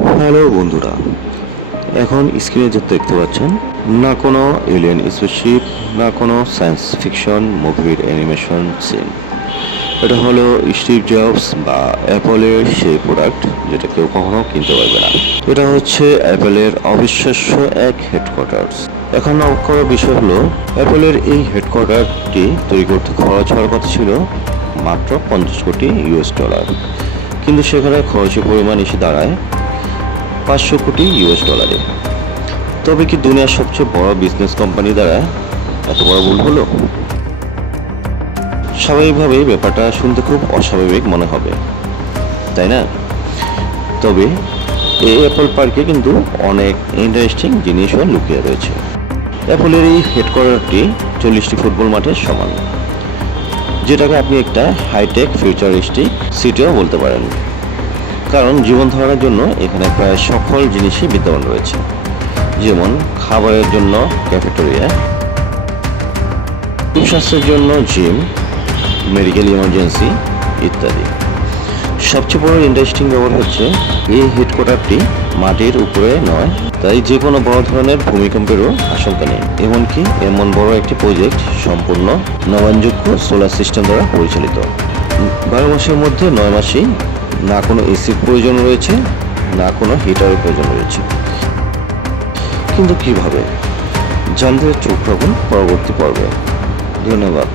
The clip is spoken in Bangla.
হ্যালো বন্ধুরা, এখন স্ক্রিনে যা দেখতে পাচ্ছেন, না কোনো এলিয়েন স্পেসশিপ, না কোনো সায়েন্স ফিকশন মুভির অ্যানিমেশন সিন। এটা হলো স্টিভ জবস বা অ্যাপলের সেই প্রোডাক্ট যেটা কেউ কখনো কিনতে পারবে না। এটা হচ্ছে অ্যাপলের অবিশ্বাস্য এক হেডকোয়ার্টার্স। এখন অবাক করার বিষয় হলো, অ্যাপলের এই হেডকোয়ার্টারটি তৈরি করতে খরচ হওয়ার কথা ছিল মাত্র $50 কোটি, কিন্তু সেখানে খরচের পরিমাণ এসে দাঁড়ায় $500 কোটি। তবে কি দুনিয়ার সবচেয়ে বড় বিজনেস কোম্পানি দ্বারা এত বড় ভুল হলো? স্বাভাবিকভাবেই ব্যাপারটা শুনতে খুব অস্বাভাবিক মনে হবে, তাই না? তবে এই অ্যাপল পার্কে কিন্তু অনেক ইন্টারেস্টিং জিনিসও লুকিয়ে রয়েছে। অ্যাপলের এই হেডকোয়ার্টারটি 40টি ফুটবল মাঠের সমান, যেটাকে আপনি একটা হাইটেক ফিউচারিস্টিক সিটিও বলতে পারেন, কারণ জীবনধারণের জন্য এখানে প্রায় সকল জিনিসই বিদ্যমান রয়েছে, যেমন খাবারের জন্য ক্যাফেটেরিয়া, সুস্বাস্থ্যের জন্য জিম, মেডিকেল ইমার্জেন্সি ইত্যাদি। সবচেয়ে বড় ইন্টারেস্টিং ব্যাপার হচ্ছে এই হেডকোয়ার্টারটি মাটির উপরে নয়, তাই যে কোনো বড় ধরনের ভূমিকম্পেরও আশঙ্কা নেই। এমনকি এমন বড় একটি প্রজেক্ট সম্পূর্ণ নবায়নযোগ্য সোলার সিস্টেম দ্বারা পরিচালিত। 12 মাসের মধ্যে 9 মাসেই না কোনো এসির প্রয়োজন রয়েছে, না কোনো হিটারের প্রয়োজন রয়েছে। কিন্তু কিভাবে জানতে চোখ রাখুন পরবর্তী পর্বে। ধন্যবাদ।